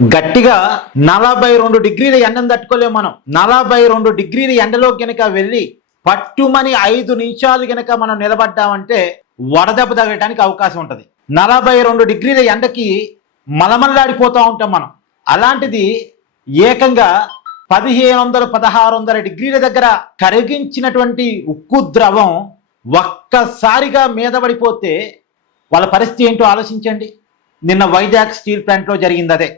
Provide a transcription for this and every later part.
గట్టిగా 42 డిగ్రీల ఎండను తట్టుకోలేము మనం. 42 డిగ్రీల ఎండలో గనక వెళ్ళి పట్టుమని 5 నిమిషాలు గనక మనం నిలబడ్డామంటే వడదెబ్బ తగలటానికి అవకాశం ఉంటుంది. 42 డిగ్రీల ఎండకి మలమల్లాడిపోతూ ఉంటాం మనం. అలాంటిది ఏకంగా 1500-1600 డిగ్రీల దగ్గర కరిగించినటువంటి ఉక్కు ద్రవం ఒక్కసారిగా మీద పడిపోతే వాళ్ళ పరిస్థితి ఏంటో ఆలోచించండి. నిన్న వైజాగ్ స్టీల్ ప్లాంట్లో జరిగింది అదే.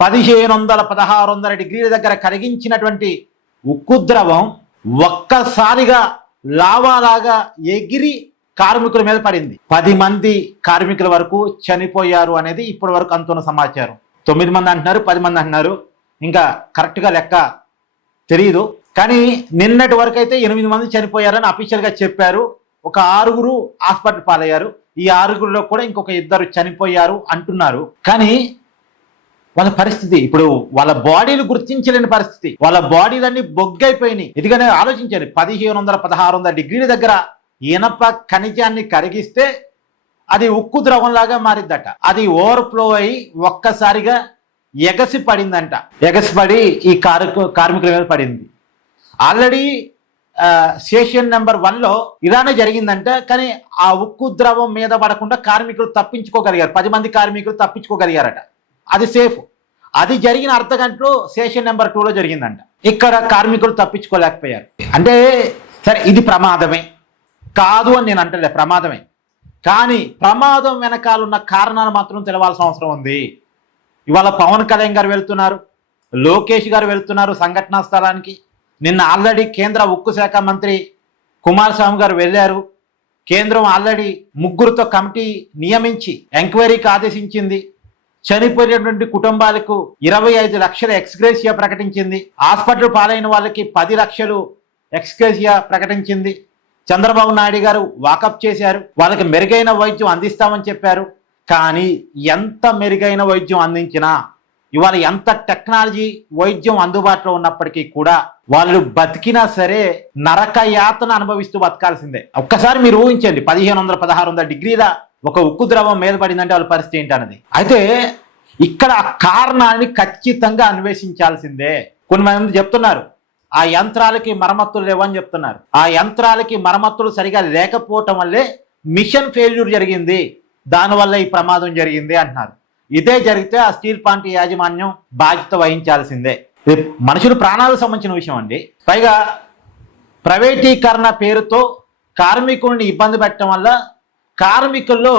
1500-1600 డిగ్రీల దగ్గర కరిగించినటువంటి ఉక్కు ద్రవం ఒక్కసారిగా లావాలాగా ఎగిరి కార్మికుల మీద పడింది. 10 మంది కార్మికుల వరకు చనిపోయారు అనేది ఇప్పటి వరకు అందుతున్న సమాచారం. 9 మంది అంటున్నారు, 10 మంది అంటున్నారు, ఇంకా కరెక్ట్గా లెక్క తెలియదు. కానీ నిన్నటి వరకు అయితే 8 మంది చనిపోయారని అఫీషియల్గా చెప్పారు. ఒక 6 హాస్పిటల్ పాలయ్యారు. ఈ 6లో కూడా ఇంకొక 2 చనిపోయారు అంటున్నారు. కానీ వాళ్ళ పరిస్థితి ఇప్పుడు వాళ్ళ బాడీలు గుర్తించలేని పరిస్థితి. వాళ్ళ బాడీలన్నీ బొగ్గైపోయినాయి. ఎందుకనే ఆలోచించండి, 1500-1600 డిగ్రీల దగ్గర ఇనప ఖనిజాన్ని కరిగిస్తే అది ఉక్కు ద్రవంలాగా మారిద్దట. అది ఓవర్ఫ్లో అయి ఒక్కసారిగా ఎగసి పడిందంట. ఎగసిపడి ఈ కార్మికుల మీద పడింది. ఆల్రెడీ సెషన్ నెంబర్ 1లో ఇలానే జరిగిందంట. కానీ ఆ ఉక్కు ద్రవం మీద పడకుండా కార్మికులు తప్పించుకోగలిగారు. 10 మంది కార్మికులు తప్పించుకోగలిగారట. అది సేఫ్. అది జరిగిన అర్ధ గంటలో సెషన్ నెంబర్ 2లో జరిగిందంట. ఇక్కడ కార్మికులు తప్పించుకోలేకపోయారు. అంటే సరే, ఇది ప్రమాదమే కాదు అని నేను అంటలే, ప్రమాదమే. కానీ ప్రమాదం వెనకాలన్న కారణాలు మాత్రం తెలవాల్సిన అవసరం ఉంది. ఇవాళ పవన్ కళ్యాణ్ గారు వెళ్తున్నారు, లోకేష్ గారు వెళ్తున్నారు సంఘటనా స్థలానికి. నిన్న ఆల్రెడీ కేంద్ర ఉక్కు శాఖ మంత్రి కుమారస్వామి గారు వెళ్ళారు. కేంద్రం ఆల్రెడీ 3తో కమిటీ నియమించి ఎంక్వైరీకి ఆదేశించింది. చనిపోయినటువంటి కుటుంబాలకు 25 లక్షల ఎక్స్గ్రేషియా ప్రకటించింది. హాస్పిటల్ పాలైన వాళ్ళకి 10 లక్షలు ఎక్స్గ్రేషియా ప్రకటించింది. చంద్రబాబు నాయుడు గారు వాకప్ చేశారు. వాళ్ళకి మెరుగైన వైద్యం అందిస్తామని చెప్పారు. కానీ ఎంత మెరుగైన వైద్యం అందించినా, ఇవాళ ఎంత టెక్నాలజీ వైద్యం అందుబాటులో ఉన్నప్పటికీ కూడా వాళ్ళు బతికినా సరే నరక యాతన అనుభవిస్తూ బతకాల్సిందే. ఒక్కసారి మీరు ఊహించండి, 1500-1600 డిగ్రీల ఒక ఉక్కు ద్రవం మీద పడిందంటే వాళ్ళ పరిస్థితి ఏంటన్నది. అయితే ఇక్కడ ఆ కారణాన్ని ఖచ్చితంగా అన్వేషించాల్సిందే. కొన్ని మంది చెప్తున్నారు ఆ యంత్రాలకి మరమ్మతులు లేవని చెప్తున్నారు. ఆ యంత్రాలకి మరమ్మతులు సరిగా లేకపోవటం వల్లే మిషన్ ఫెయిల్యూర్ జరిగింది, దానివల్ల ఈ ప్రమాదం జరిగింది అంటున్నారు. ఇదే జరిగితే ఆ స్టీల్ ప్లాంట్ యాజమాన్యం బాధ్యత వహించాల్సిందే. ఇది మనుషులు ప్రాణాలకు సంబంధించిన విషయం అండి. పైగా ప్రైవేటీకరణ పేరుతో కార్మికుల్ని ఇబ్బంది పెట్టడం వల్ల కార్మికుల్లో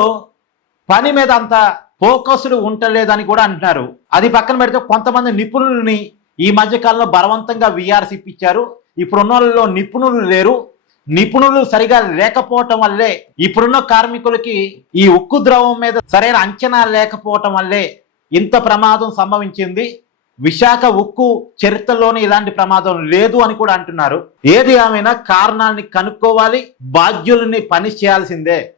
పని మీద అంత ఫోకస్డ్ ఉండలేదని కూడా అంటున్నారు. అది పక్కన పెడితే కొంతమంది నిపుణుల్ని ఈ మధ్య కాలంలో బలవంతంగా వీఆర్సీ ఇప్పించారు. ఇప్పుడున్న వాళ్ళలో నిపుణులు లేరు. నిపుణులు సరిగా లేకపోవటం వల్లే ఇప్పుడున్న కార్మికులకి ఈ ఉక్కు ద్రవం మీద సరైన అంచనా లేకపోవటం వల్లే ఇంత ప్రమాదం సంభవించింది. విశాఖ ఉక్కు చరిత్రలోనే ఇలాంటి ప్రమాదం లేదు అని కూడా అంటున్నారు. ఏది ఏమైనా కారణాన్ని కనుక్కోవాలి, బాధ్యుల్ని పని చేయాల్సిందే.